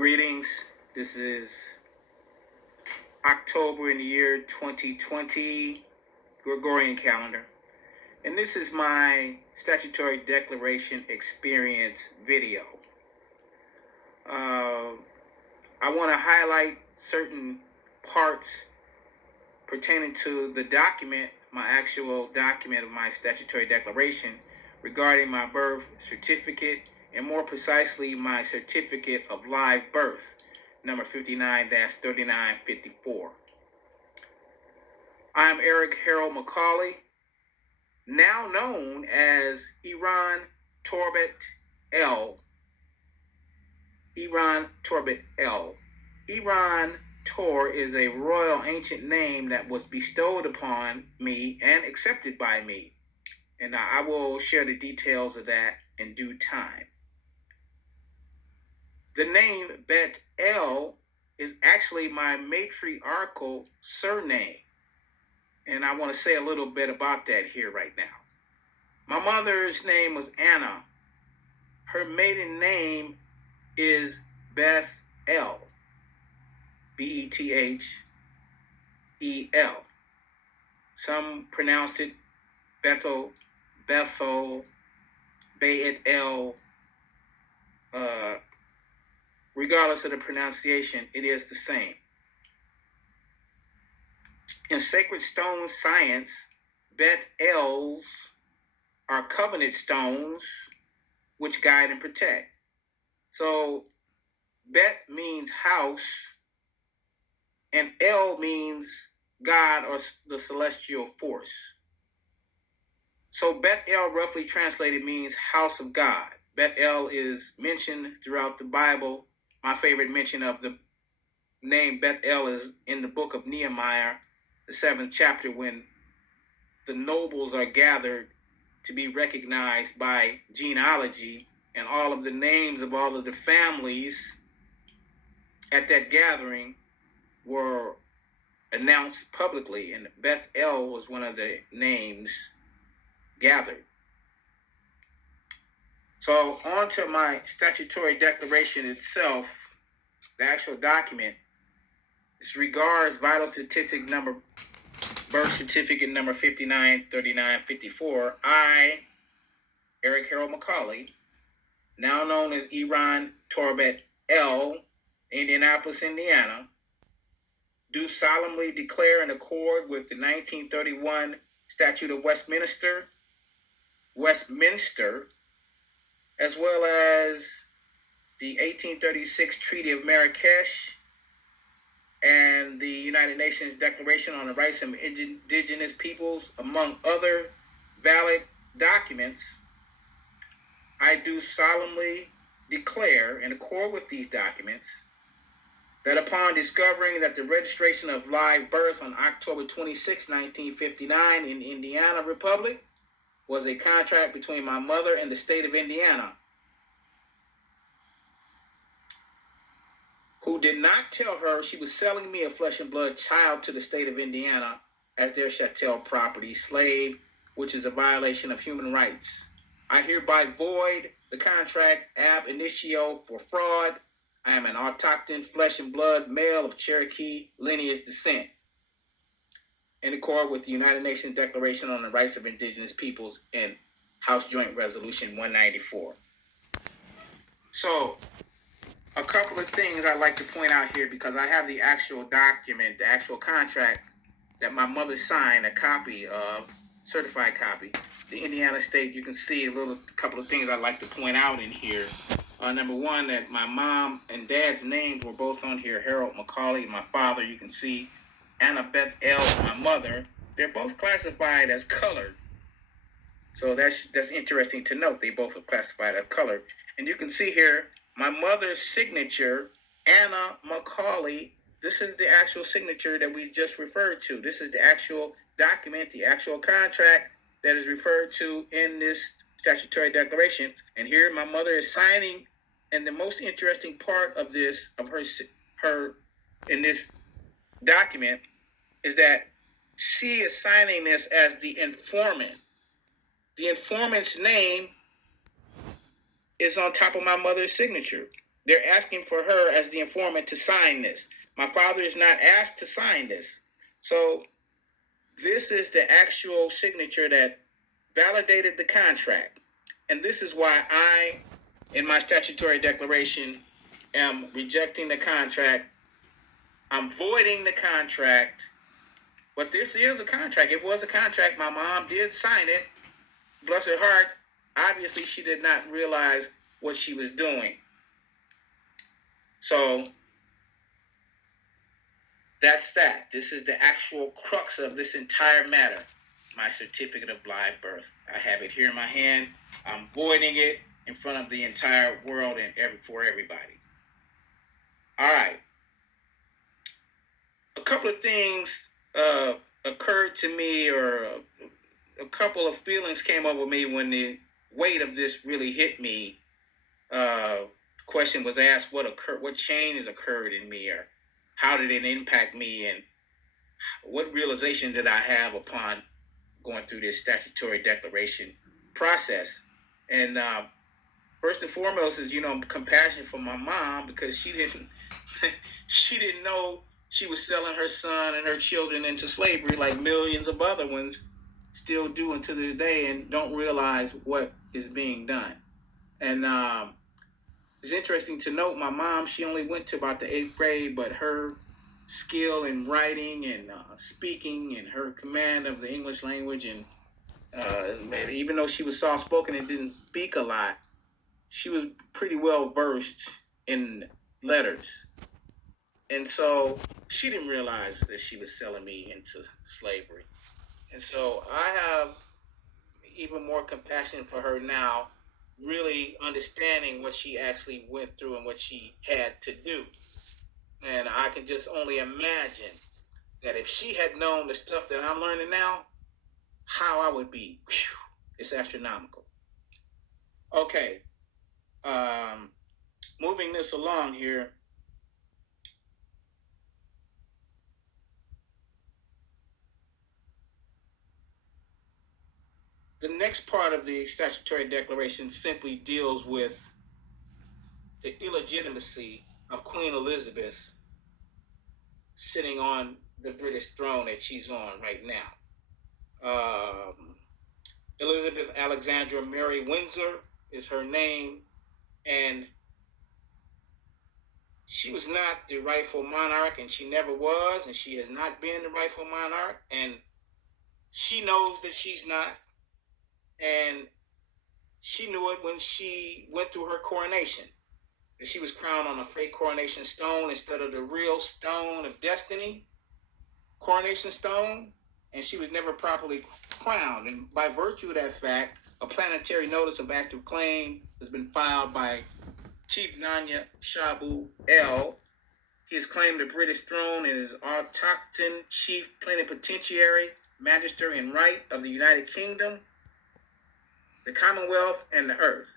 Greetings. This is October in the year 2020 Gregorian calendar. And this is my statutory declaration experience video. I want to highlight certain parts pertaining to the document, my actual document of my statutory declaration regarding my birth certificate, and more precisely, my certificate of live birth, number 59-3954. I'm Eric Harold McCauley, now known as Iran Torbet L. Iran Torbet L. Iran Tor is a royal ancient name that was bestowed upon me and accepted by me. And I will share the details of that in due time. The name Bet El is actually my matriarchal surname. And I want to say a little bit about that here right now. My mother's name was Anna. Her maiden name is Beth El. Bethel. Some pronounce it Bethel, Bayet El. Regardless of the pronunciation, it is the same. In sacred stone science, Bet Els are covenant stones which guide and protect. So Bet means house, and El means God or the celestial force. So Bet El roughly translated means house of God. Bet El is mentioned throughout the Bible. My favorite mention of the name Bet El is in the book of Nehemiah, the 7th chapter, when the nobles are gathered to be recognized by genealogy, and all of the names of all of the families at that gathering were announced publicly, and Beth El was one of the names gathered. So on to my statutory declaration itself, the actual document. This regards vital statistic number, birth certificate number 593954. I, Eric Harold McCauley, now known as Iran Torbet L, Indianapolis, Indiana, do solemnly declare in accord with the 1931 Statute of Westminster, as well as the 1836 Treaty of Marrakesh and the United Nations Declaration on the Rights of Indigenous Peoples, among other valid documents. I do solemnly declare, in accord with these documents, that upon discovering that the registration of live birth on October 26, 1959 in Indiana Republic was a contract between my mother and the state of Indiana, who did not tell her she was selling me a flesh and blood child to the state of Indiana as their chattel property slave, which is a violation of human rights. I hereby void the contract ab initio for fraud. I am an autochthon flesh and blood male of Cherokee lineage descent, in accord with the United Nations Declaration on the Rights of Indigenous Peoples and House Joint Resolution 194. So, a couple of things I'd like to point out here, because I have the actual document, the actual contract that my mother signed, a copy of, certified copy. The Indiana State, you can see a couple of things I'd like to point out in here. Number one, that my mom and dad's names were both on here. Harold McCauley, my father, you can see. Anna Beth L, my mother. They're both classified as colored. So that's interesting to note. They both are classified as colored. And you can see here, my mother's signature, Anna McCauley. This is the actual signature that we just referred to. This is the actual document, the actual contract that is referred to in this statutory declaration. And here my mother is signing. And the most interesting part of this, of her in this document, is that she is signing this as the informant. The informant's name is on top of my mother's signature. They're asking for her as the informant to sign this. My father is not asked to sign this. So this is the actual signature that validated the contract. And this is why I, in my statutory declaration, am rejecting the contract. I'm voiding the contract. But this is a contract. It was a contract. My mom did sign it. Bless her heart. Obviously, she did not realize what she was doing. So that's that. This is the actual crux of this entire matter. My certificate of live birth. I have it here in my hand. I'm voiding it in front of the entire world and for everybody. All right. A couple of things occurred to me, or a couple of feelings came over me when the weight of this really hit me. Question was asked, what changes occurred in me, or how did it impact me, and what realization did I have upon going through this statutory declaration process? And first and foremost is, compassion for my mom, because she didn't know she was selling her son and her children into slavery like millions of other ones still do until this day and don't realize what is being done. And it's interesting to note, my mom, she only went to about the 8th grade, but her skill in writing and speaking and her command of the English language, and even though she was soft-spoken and didn't speak a lot, she was pretty well versed in letters. And so she didn't realize that she was selling me into slavery. And so I have even more compassion for her now, really understanding what she actually went through and what she had to do. And I can just only imagine that if she had known the stuff that I'm learning now, how I would be. Whew, it's astronomical. Okay. Moving this along here. The next part of the statutory declaration simply deals with the illegitimacy of Queen Elizabeth sitting on the British throne that she's on right now. Elizabeth Alexandra Mary Windsor is her name, and she was not the rightful monarch, and she never was, and she has not been the rightful monarch, and she knows that she's not, and she knew it when she went through her coronation. That she was crowned on a fake coronation stone instead of the real stone of destiny, coronation stone, and she was never properly crowned. And by virtue of that fact, a planetary notice of active claim has been filed by Chief Nanya Shabu El. He has claimed the British throne and is autochthon chief plenipotentiary, magister in right of the United Kingdom, the Commonwealth, and the Earth.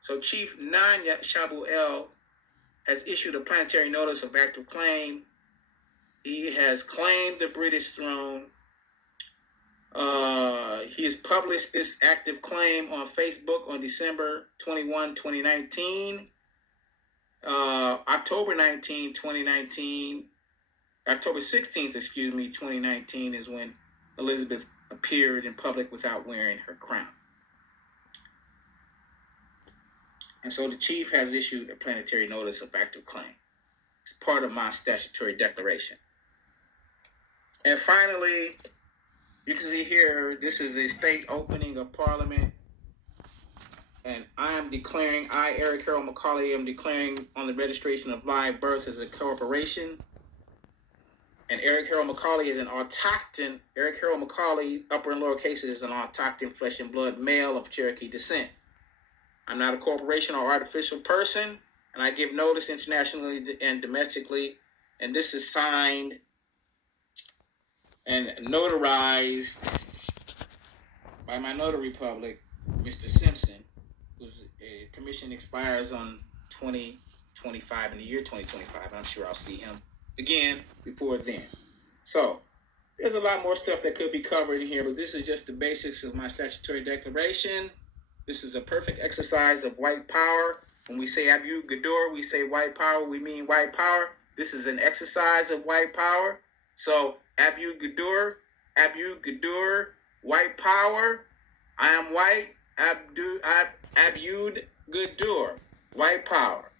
So Chief Nanya Shabu El has issued a planetary notice of active claim. He has claimed the British throne. He has published this active claim on Facebook on December 21, 2019. October 19, 2019, October 16th, 2019 is when Elizabeth appeared in public without wearing her crown. And so the chief has issued a planetary notice of active claim. It's part of my statutory declaration. And finally, you can see here, this is the state opening of Parliament. And Eric Harold McCauley, am declaring on the registration of live births as a corporation. And Eric Harold McCauley is an autochthon. Eric Harold McCauley, upper and lower cases, is an autochthon flesh and blood male of Cherokee descent. I'm not a corporation or artificial person, and I give notice internationally and domestically. And this is signed and notarized by my notary public, Mr. Simpson, whose commission expires on 2025, in the year 2025. I'm sure I'll see him again before then. So there's a lot more stuff that could be covered in here, but this is just the basics of my statutory declaration. This is a perfect exercise of white power. When we say Abu Gadur, we say white power, we mean white power. This is an exercise of white power. So Abu Gadur, white power. I am white, Abud Gadur, white power.